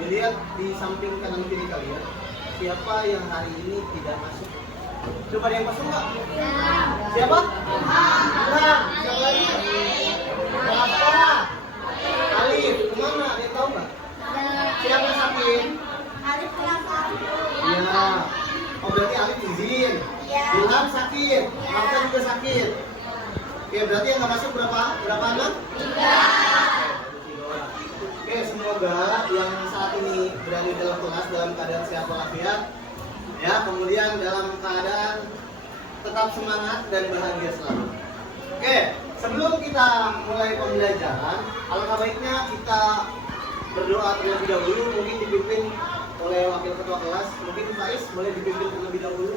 Dilihat di samping kanan kiri kalian, siapa yang hari ini tidak masuk? Coba ada yang masuk nggak? Siapa? Ilham. Siapa lagi? Bapak. Alif. Kemana? Ada yang tahu nggak? Siapa sakit? Alif pulang sakit. Iya. Oh berarti Alif izin. Ilham sakit. Bapak juga sakit. Oke, berarti yang nggak masuk berapa anak? 3. Oke, semoga yang saat ini berada dalam kelas dalam keadaan sehat walafiat, ya, kemudian dalam keadaan tetap semangat dan bahagia selalu. Oke, sebelum kita mulai pembelajaran, alangkah baiknya kita berdoa terlebih dahulu, mungkin dipimpin oleh wakil ketua kelas, mungkin Faiz boleh dipimpin terlebih dahulu.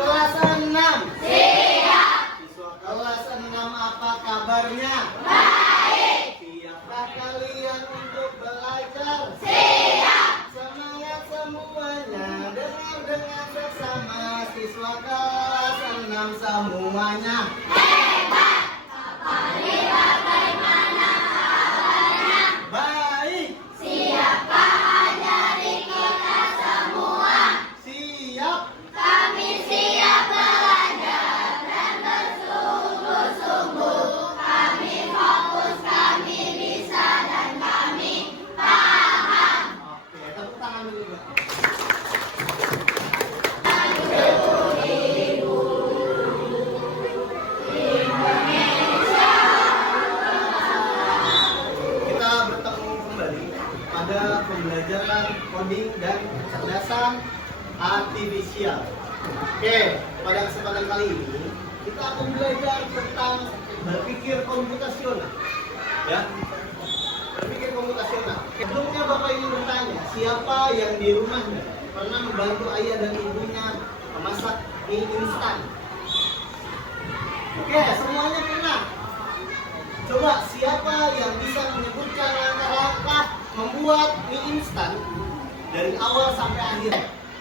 Kelas 6. Siap. Siswa kelas 6 apa kabarnya? Baik. Siapkah kalian untuk belajar? Siap. Semangat semuanya, dengar sesama siswa kelas 6 semuanya. Hebat. Kapali bagaimana kabarnya? Baik. Siapkah ajari kita semua? Siap. Kami siap belajar dan bersungguh-sungguh. Kami fokus, kami bisa dan kami paham. Oke, tepuk tangan dulu. Kita bertemu kembali pada pembelajaran coding dan kecerdasan artifisial. Oke, pada kesempatan kali ini kita akan belajar tentang berpikir komputasional. Ya, berpikir komputasional. Sebelumnya Bapak ingin bertanya, siapa yang di rumahnya pernah membantu ayah dan ibunya memasak mie instan? Oke, semuanya pernah. Coba siapa yang bisa menyebutkan langkah-langkah membuat mie instan dari awal sampai akhir?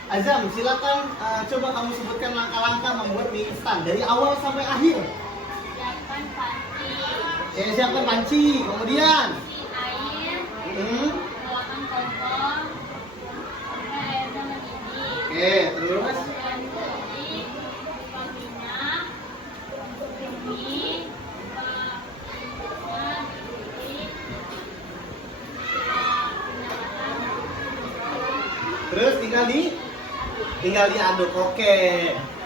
Azam, silakan coba kamu sebutkan langkah-langkah membuat mie instan dari awal sampai akhir. Siapkan panci. Siapkan panci, kemudian Isi air. Nyalakan kompor sampai airnya mendidih. Oke, terus Kemudian diaduk, tumpah minyak, tumpah mie, tumpah minyaknya, dididih. terus tinggal diaduk. Oke.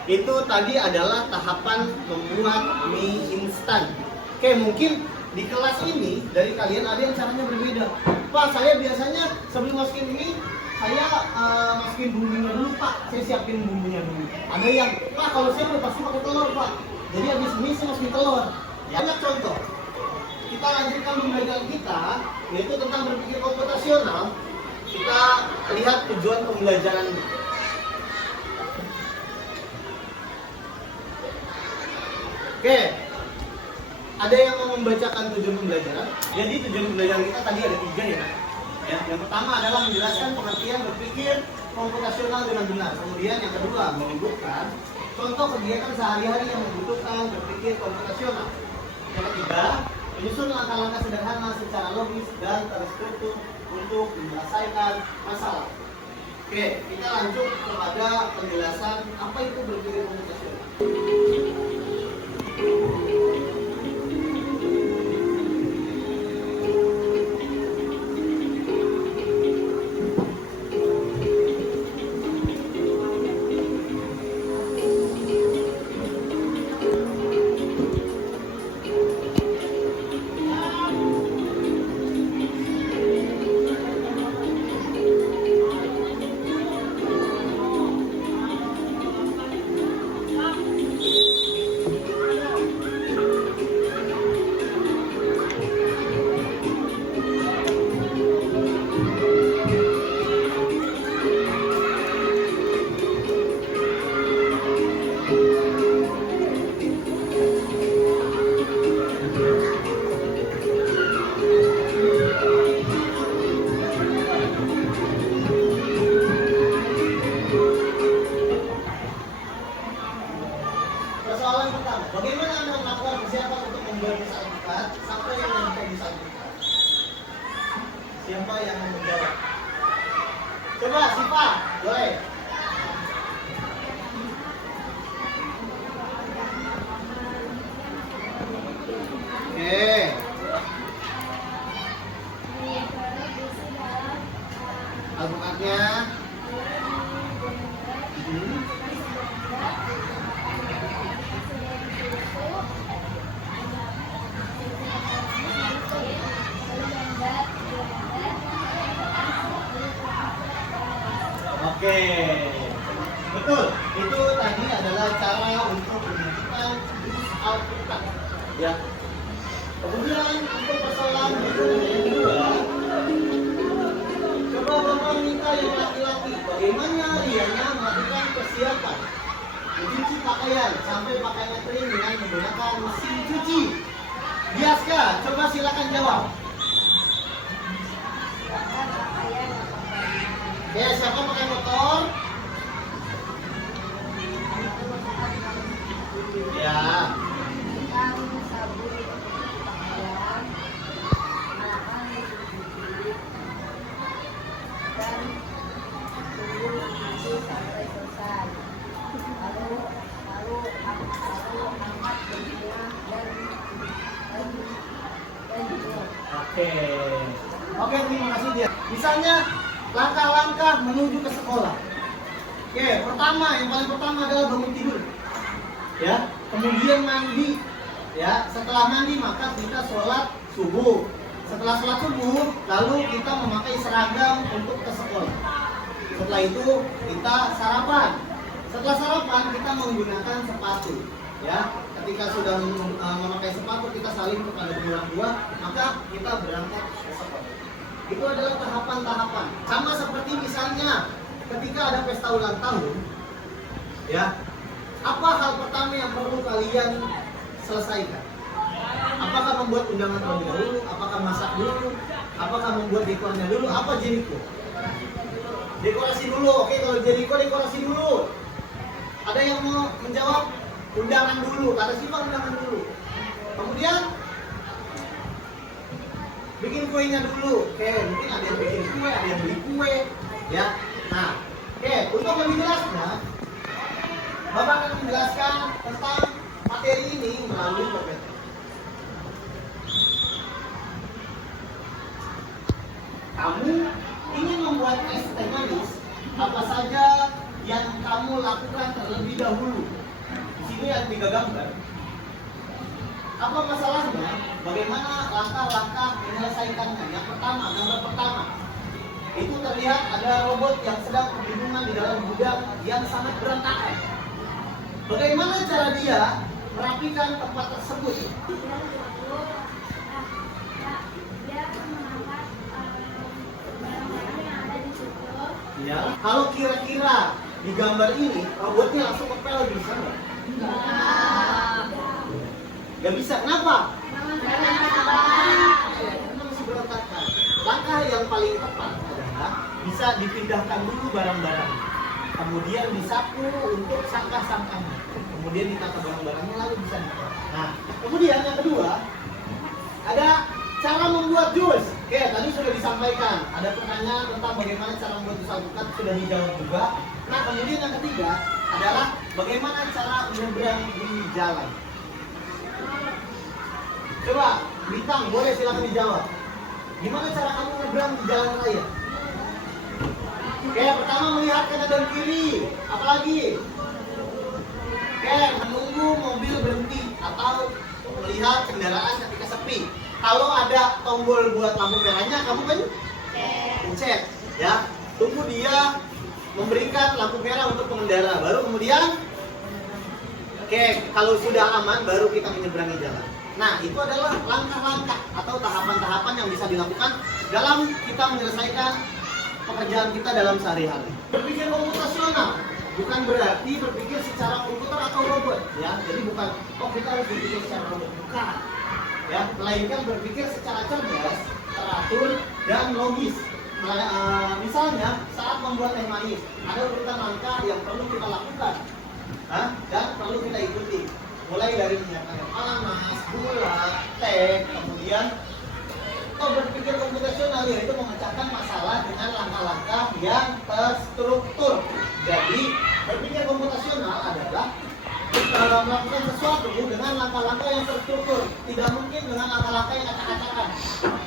Itu tadi adalah tahapan membuat mie instan. Oke, mungkin di kelas ini dari kalian ada yang caranya berbeda. Pak, saya biasanya sebelum masukin ini saya masukin bumbunya dulu, Pak. Saya siapin bumbunya dulu. Ada yang, Pak, kalau saya udah pasti pakai telur, Pak. Jadi habis ini saya masukin telur. Ya, banyak contoh. Kita lanjutkan pembelajaran kita, yaitu tentang berpikir komputasional. Kita lihat tujuan pembelajaran ini. Oke, ada yang mau membacakan tujuan pembelajaran? Jadi tujuan pembelajaran kita tadi ada 3 ya. Yang pertama adalah menjelaskan pengertian berpikir komputasional dengan benar. Kemudian yang kedua menyebutkan contoh kegiatan sehari-hari yang membutuhkan berpikir komputasional. Yang ketiga, menyusun langkah-langkah sederhana secara logis dan terstruktur untuk menyelesaikan masalah. Oke, kita lanjut kepada penjelasan apa itu berpikir komputasional. Coba Siva, boleh. Oke. Alpukatnya. Oke, betul. Itu tadi adalah cara untuk menentukan juz Alpukat. Ya. Kemudian untuk persoalan yang kedua, coba Bapak minta yang laki-laki bagaimana rianya melakukan persiapan mencuci pakaian sampai pakaiannya kering dengan menggunakan mesin cuci. Biaska, coba silakan jawab. Ya, siapa pakai motor? Ya. Oke, terima kasih dia. Misalnya langkah-langkah menuju ke sekolah. Oke, pertama, yang paling pertama adalah bangun tidur. Ya, kemudian mandi. Ya, setelah mandi maka kita sholat subuh. Setelah sholat subuh, lalu kita memakai seragam untuk ke sekolah. Setelah itu kita sarapan. Setelah sarapan kita menggunakan sepatu. Ya, ketika sudah memakai sepatu kita saling kepada orang tua, maka kita berangkat ke sekolah. Itu adalah tahapan-tahapan. Sama seperti misalnya ketika ada pesta ulang tahun, ya, apa hal pertama yang perlu kalian selesaikan? Apakah membuat undangan terlebih dahulu? Apakah masak dulu? Apakah membuat dekornya dulu? Apa Jericho? Dekorasi dulu. Oke, kalau Jericho dekorasi dulu. Ada yang mau menjawab? Undangan dulu. Kata Siva undangan dulu. Kemudian bikin kuenya dulu. Oke, mungkin ada yang bikin kue, ada yang beli kue, ya. Nah, oke, untuk lebih jelasnya, Bapak akan menjelaskan tentang materi ini melalui PPT. Kamu ingin membuat es teh manis, apa saja yang kamu lakukan terlebih dahulu? Di sini ada 3 gambar. Apa masalahnya? Bagaimana langkah-langkah menyelesaikannya? Yang pertama, gambar pertama, itu terlihat ada robot yang sedang kebingungan di dalam gudang yang sangat berantakan. Bagaimana cara dia merapikan tempat tersebut? Ya, kalau kira-kira di gambar ini robotnya langsung kepel bisa nggak? Nggak bisa. Kenapa? Karena masih berantakan. Langkah yang paling tepat adalah bisa dipindahkan dulu barang-barang, kemudian disapu untuk sampah-sampahnya, kemudian ditata barang-barangnya lalu bisa dibuat. Nah, kemudian yang kedua ada cara membuat jus. Oke, tadi sudah disampaikan. Ada pertanyaan tentang bagaimana cara membuat jus alpukat, sudah dijawab juga. Nah, kemudian yang ketiga adalah bagaimana cara menyeberang di jalan. Coba, Bintang, boleh silakan dijawab. Gimana cara kamu menyeberang di jalan raya? Oke, pertama melihat kanan dan kiri. Apalagi? Oke, menunggu mobil berhenti atau melihat kendaraan ketika sepi. Kalau ada tombol buat lampu merahnya, kamu kan pencet, ya. Tunggu dia memberikan lampu merah untuk pengendara. Baru kemudian, oke, kalau sudah aman, baru kita menyeberangi jalan. Nah, itu adalah langkah-langkah atau tahapan-tahapan yang bisa dilakukan dalam kita menyelesaikan pekerjaan kita dalam sehari-hari. Berpikir komputasional bukan berarti berpikir secara komputer atau robot, ya. Jadi bukan, oh kita harus berpikir secara robot, bukan. Ya, melainkan berpikir secara cerdas, teratur dan logis. Misalnya saat membuat teh manis, ada urutan langkah yang perlu kita lakukan, dan perlu kita ikuti. Mulai dari menyiapkan panas, gula, teh, kemudian atau berpikir komputasional yaitu memecahkan masalah dengan langkah-langkah yang terstruktur. Jadi berpikir komputasional adalah melakukan sesuatu dengan langkah-langkah yang terstruktur, tidak mungkin dengan langkah-langkah yang acak-acakan.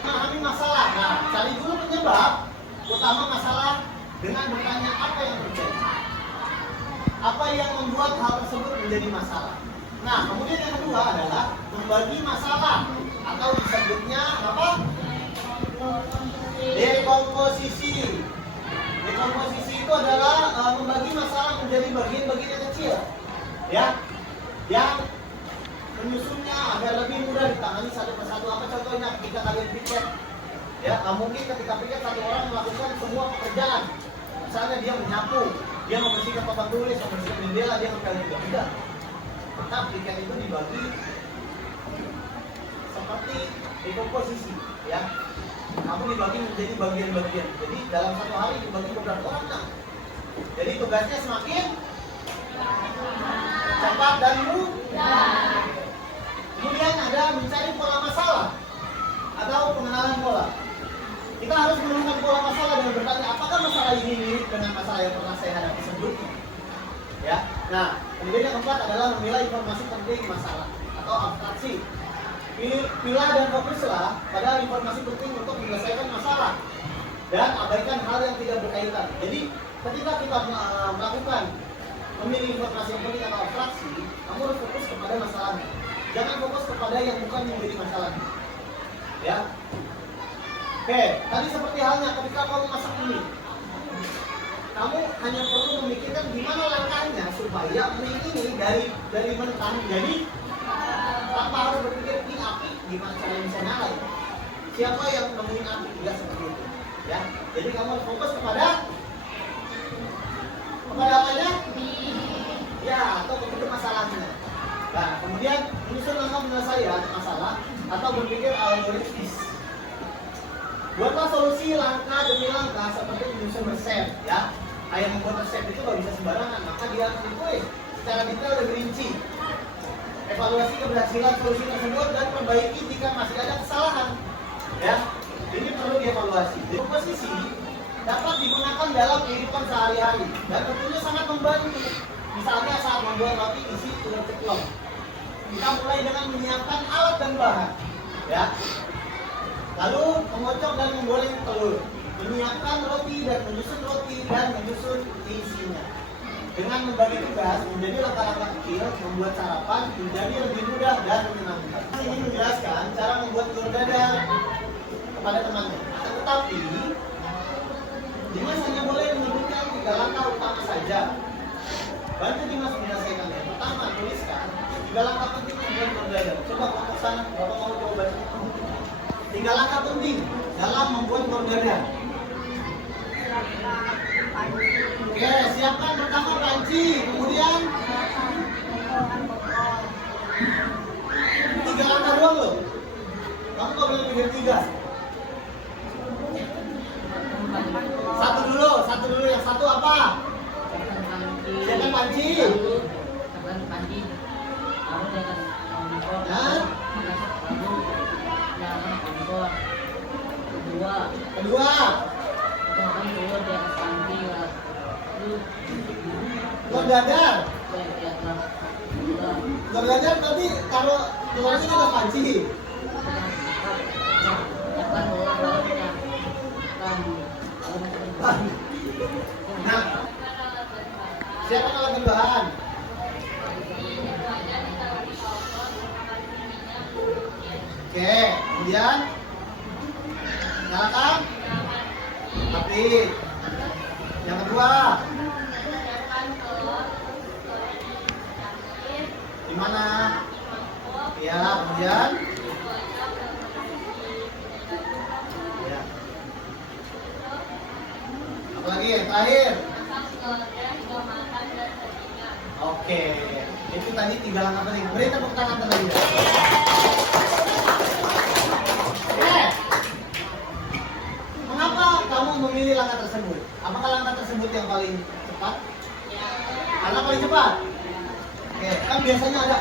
Memahami masalah, nah cari dulu penyebab utama masalah dengan bertanya apa yang terjadi, apa yang membuat hal tersebut menjadi masalah. Nah kemudian yang kedua adalah membagi masalah atau disebutnya apa? Dekomposisi. Dekomposisi itu adalah membagi masalah menjadi bagian-bagian yang kecil, ya, yang menyusunnya agar lebih mudah ditangani satu persatu. Apa contohnya ketika kalian piket, ya, mungkin ketika piket satu orang melakukan semua pekerjaan. Misalnya dia menyapu, dia membersihkan papan tulis, membersihkan jendela, dia ngepel juga. Tidak. Tetap piket itu dibagi seperti dekomposisi, ya. Kamu dibagi menjadi bagian-bagian. Jadi dalam satu hari dibagi beberapa orang. Nah, jadi tugasnya semakin cepat dan mudah. Kemudian ada mencari pola masalah atau pengenalan pola. Kita harus menemukan pola masalah dengan bertanya apakah masalah ini mirip dengan masalah yang pernah saya hadapi sebelumnya. Ya. Nah, kemudian yang keempat adalah memilah informasi penting masalah atau abstraksi. Pilah dan fokuslah pada informasi penting untuk menyelesaikan masalah dan abaikan hal yang tidak berkaitan. Jadi ketika kita melakukan memilih informasi yang penting atau abstraksi, kamu harus fokus kepada masalahnya. Jangan fokus kepada yang bukan menjadi masalahnya. Ya. Oke, tadi seperti halnya ketika kamu masak mie, kamu hanya perlu memikirkan gimana langkahnya supaya mie ini dari mentah jadi tanpa harus berpikir ini api gimana cara bisa nyala ya? Siapa yang nemuin api? Tidak seperti itu, ya. Jadi kamu harus fokus kepada apanya? Ya, atau kepada masalahnya. Nah, kemudian menyusun langkah penyelesaian masalah atau berpikir algoritmis. Buatlah solusi langkah demi langkah seperti menyusun resep, ya. Yang membuat resep itu nggak bisa sembarangan, maka dia harus ditulis secara detail dan rinci. Evaluasi keberhasilan solusi tersebut dan perbaiki jika masih ada kesalahan. Ya, ini perlu dievaluasi. Komposisi dapat digunakan dalam kehidupan sehari-hari dan tentunya sangat membantu. Misalnya saat membuat roti isi telur ceplok, kita mulai dengan menyiapkan alat dan bahan. Ya, lalu mengocok dan menggoreng telur, menyiapkan roti dan menyusun isinya. Dengan membagi tugas menjadi langkah-langkah kecil, membuat sarapan menjadi lebih mudah dan menyenangkan. Ini menjelaskan cara membuat telur dadar kepada temannya. Tetapi Dimas hanya boleh menyebutkan 3 langkah utama saja. Bantu Dimas menyelesaikan yang pertama, tuliskan 3 langkah penting membuat telur dadar. Coba kelompok sana, Bapak mau coba baca. 3 langkah penting dalam membuat telur dadar. Oke, siapkan pertama panci, kemudian 3 langkah doang loh. Kamu kok boleh pikir 3? Satu dulu, yang satu apa? Siapkan panci. Kedua. Telur dadar. Telur dadar tadi taruh telurnya di atas panci. Nah, siapa alat dan bahan? Oke, kemudian nyalakan api. Yang kedua, di mana? Ya, kemudian ya. Apa lagi yang terakhir? Oke, itu tadi 3 langkah penting. Beri tepuk tangan terlebih dahulu. Mengapa kamu memilih langkah tersebut? Apakah langkah tersebut yang paling cepat? Karena paling cepat. Oke, kan biasanya ada,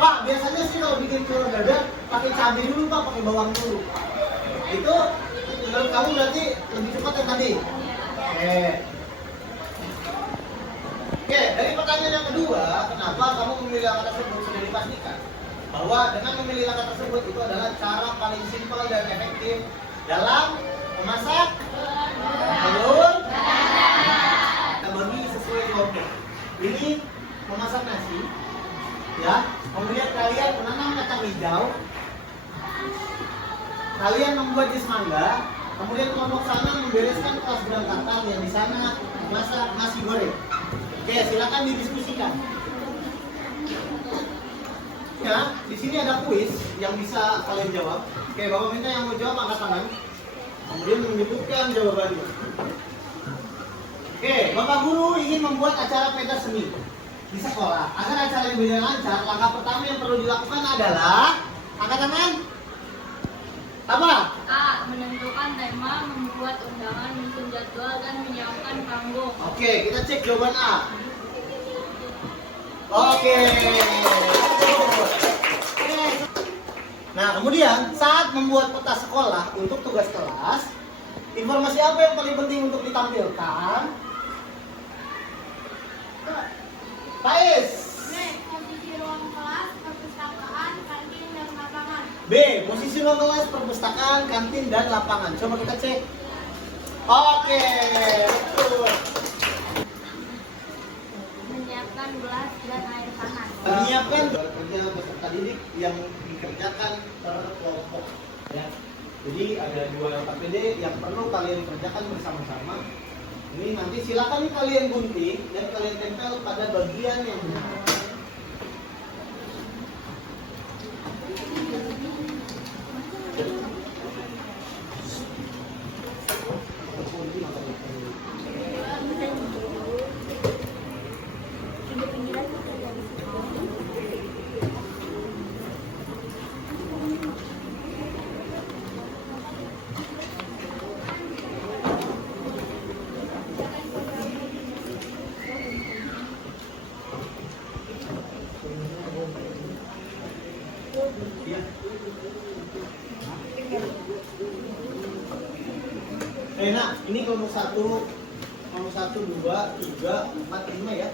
Pak, biasanya sih kalau bikin telur dadar pakai cabai dulu, Pak, pakai bawang dulu. Itu menurut kamu berarti lebih cepat yang tadi? Oke. Oke, dari pertanyaan yang kedua, kenapa kamu memilih langkah tersebut? Sudah dipastikan bahwa dengan memilih langkah tersebut itu adalah cara paling simpel dan efektif dalam memasak telur. Kita bagi sesuai kelompok. Ini memasak nasi, ya. Kemudian kalian menanam kacang hijau, kalian membuat jus mangga, kemudian kelompok sana membereskan kelas berangkatan yang di sana masak nasi goreng. Oke, silakan didiskusikan. Ya, di sini ada kuis yang bisa kalian jawab. Oke, Bapak minta yang mau jawab angkat tangan. Kemudian menyebutkan jawabannya. Oke, Bapak Guru ingin membuat acara pentas seni di sekolah. Agar acara ini berjalan lancar, langkah pertama yang perlu dilakukan adalah angkat tangan. Apa? A. Menentukan tema, membuat undangan, menyusun jadwal, dan menyiapkan panggung. Oke, kita cek jawaban A. Oke. Nah, kemudian saat membuat peta sekolah untuk tugas kelas, informasi apa yang paling penting untuk ditampilkan? Pais. Posisi ruang kelas, perpustakaan, kantin, dan lapangan. B. Posisi ruang kelas, perpustakaan, kantin, dan lapangan. Coba kita cek. Oke, betul. Menyiapkan gelas dan air panas. Menyiapkan kerja peserta didik yang dikerjakan per kelompok. Ya. Jadi ada 2 KPD yang perlu kalian kerjakan bersama-sama. Ini nanti silakan kalian gunting dan kalian tempel pada bagian yang benar. Ya. Nah, ini kelompok 1, 2, 3, 4, 5 ya.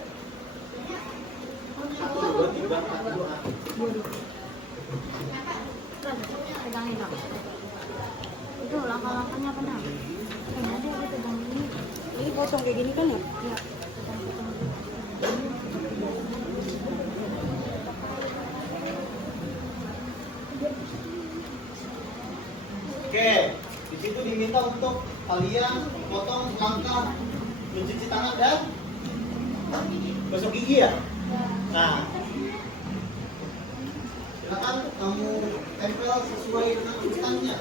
1, 2, 3, 4, 2. Pegangin dong. Itu langkah-langkahnya apa nah? Nanti aku pegang ini. Ini potong kayak gini kan ya? Iya. Oke, di situ diminta untuk kalian potong langkah mencuci tangan dan gosok gigi ya. Nah, silakan kamu tempel sesuai dengan urutannya.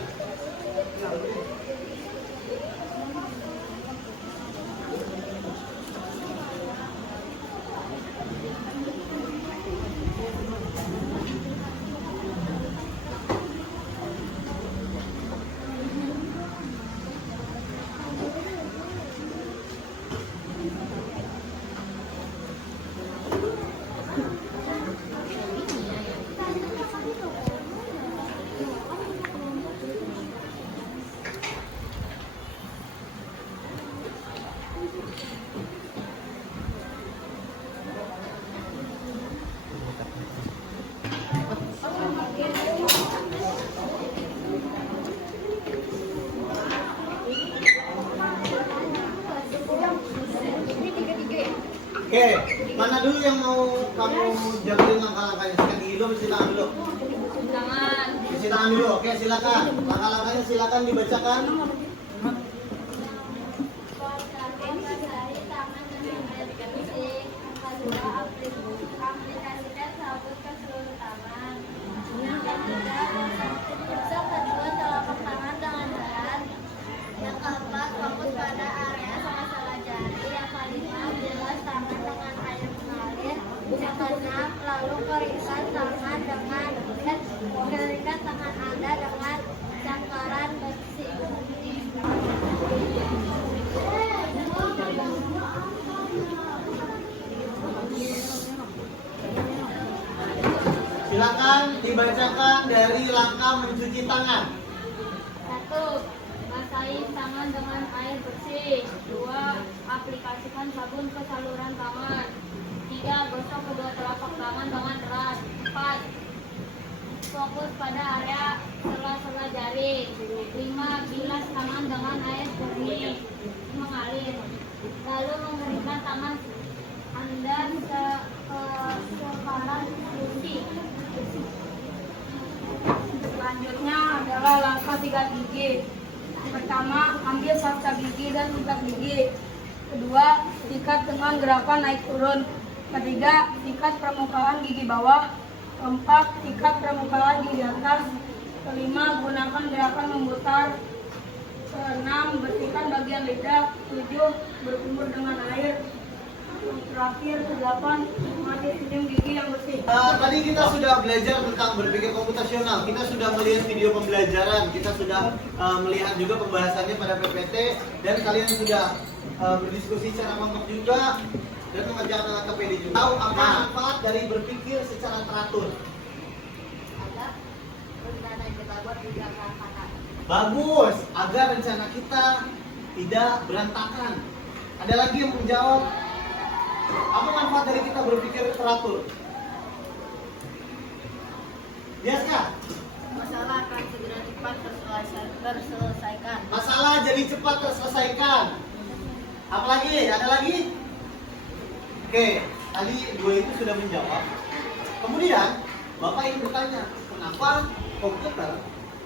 Oke, mana dulu yang mau kamu jagain langkah-langkahnya? Sikat gigi dulu, cuci tangan dulu. Tangan. Cuci tangan dulu, oke silakan. Langkah-langkahnya silakan dibacakan. Aplikasikan sabun ke seluruh tangan. Yang ketiga, usap kedua telapak tangan dengan berat. Yang keempat, fokus pada area sela-sela jari. Yang kelima, bilas tangan dengan air mengalir. Yang keenam, lalu keringkan tangan Anda dengan cakaran bersih. Silakan dibacakan dari langkah mencuci tangan. 1. Cuci tangan dengan air bersih. 2. Aplikasikan sabun ke saluran tangan. 3. Gosok kedua telapak tangan dengan erat. 4. Fokus pada area sela-sela jari. 5. Bilas tangan dengan air jernih mengalir. Lalu mengeringkan tangan Anda sekarang bersih. Selanjutnya adalah langkah sikat gigi. Pertama, ambil pasta gigi dan sikat gigi. Kedua, sikat dengan gerakan naik turun. Ketiga, sikat permukaan gigi bawah. Keempat, sikat permukaan gigi atas. Kelima, gunakan gerakan memutar. Keenam, bersihkan bagian lidah. 7, berkumur dengan air. Yang terakhir, 8, mati senyum gigi yang bersih. Tadi kita sudah belajar tentang berpikir komputasional. Kita sudah melihat video pembelajaran. Kita sudah melihat juga pembahasannya pada PPT. Dan kalian sudah berdiskusi secara kelompok juga dan mengerjakan dengan KPD juga. Tahu apa manfaat dari berpikir secara teratur? Ada rencana yang kita buat tidak berantakan. Bagus, agar rencana kita tidak berantakan. Ada lagi yang menjawab? Apa manfaat dari kita berpikir teratur? Yes, Kak? Masalah akan segera cepat terselesaikan. Masalah jadi cepat terselesaikan. Apa lagi? Ada lagi? Oke, tadi dua itu sudah menjawab. Kemudian, Bapak ingin bertanya, kenapa komputer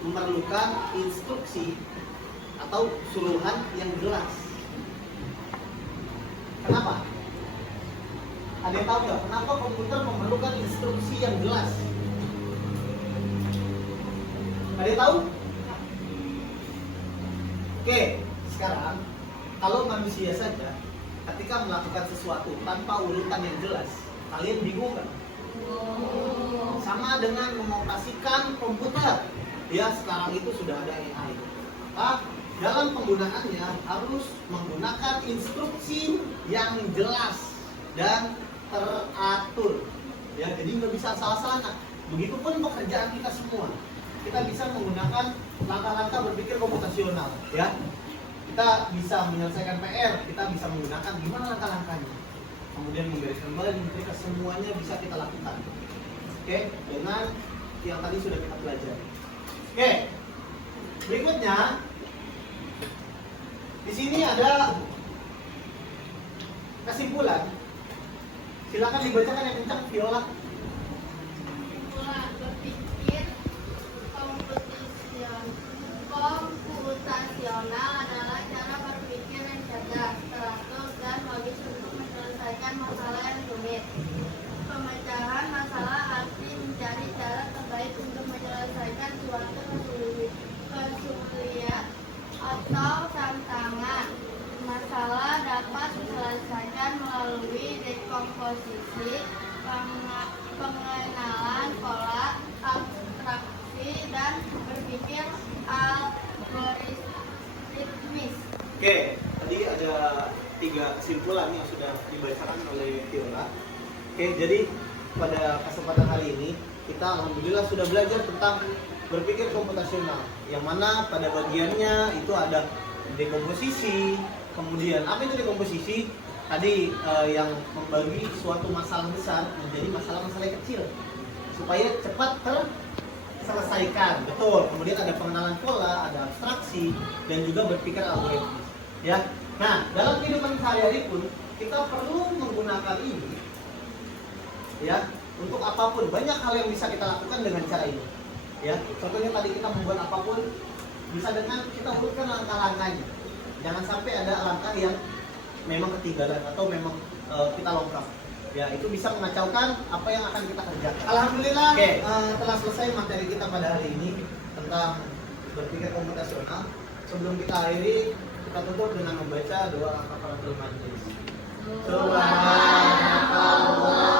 memerlukan instruksi atau suruhan yang jelas? Kenapa? Ada yang tahu nggak? Kenapa komputer memerlukan instruksi yang jelas? Ada yang tahu? Oke, sekarang kalau manusia saja ketika melakukan sesuatu tanpa urutan yang jelas, kalian bingung nggak? Sama dengan mengoperasikan komputer. Ya, sekarang itu sudah ada AI. Dalam penggunaannya harus menggunakan instruksi yang jelas dan teratur. Ya, jadi nggak bisa salah-salah. Begitupun pekerjaan kita semua. Kita bisa menggunakan langkah-langkah berpikir komputasional. Ya, kita bisa menyelesaikan PR. Kita bisa menggunakan gimana langkah-langkahnya. Kemudian menggariskan balik, kita semuanya bisa kita lakukan. Oke, dengan yang tadi sudah kita pelajari. Oke, berikutnya di sini ada kesimpulan. Silakan dibacakan yang kencang, Viola. Kesimpulan berpikir komputasional adalah cara berpikir yang cerdas, teratur, dan logis untuk menyelesaikan masalah yang rumit. Pemecahan masalah arti mencari cara terbaik untuk menyelesaikan suatu kesulitan atau tantangan. Masalah dapat diselesaikan melalui dekomposisi, pengenalan pola, abstraksi, dan berpikir algoritmis. Oke, tadi ada 3 kesimpulan yang sudah dibacakan oleh Viola. Oke, jadi pada kesempatan kali ini kita alhamdulillah sudah belajar tentang berpikir komputasional, yang mana pada bagiannya itu ada dekomposisi. Kemudian apa itu dekomposisi? Tadi yang membagi suatu masalah besar menjadi masalah-masalah kecil supaya cepat terselesaikan. Betul. Kemudian ada pengenalan pola, ada abstraksi, dan juga berpikir algoritmis. Ya. Nah, dalam kehidupan sehari-hari pun kita perlu menggunakan ini. Ya, untuk apapun. Banyak hal yang bisa kita lakukan dengan cara ini. Ya, contohnya tadi kita membuat apapun bisa dengan kita urutkan langkah-langkahnya. Jangan sampai ada langkah yang memang ketinggalan atau memang kita longkap. Ya, itu bisa mengacaukan apa yang akan kita kerjakan. Alhamdulillah, telah selesai materi kita pada hari ini tentang berpikir komputasional. Sebelum kita akhiri, kita tutup dengan membaca doa kafaratul majlis. Subhanallah.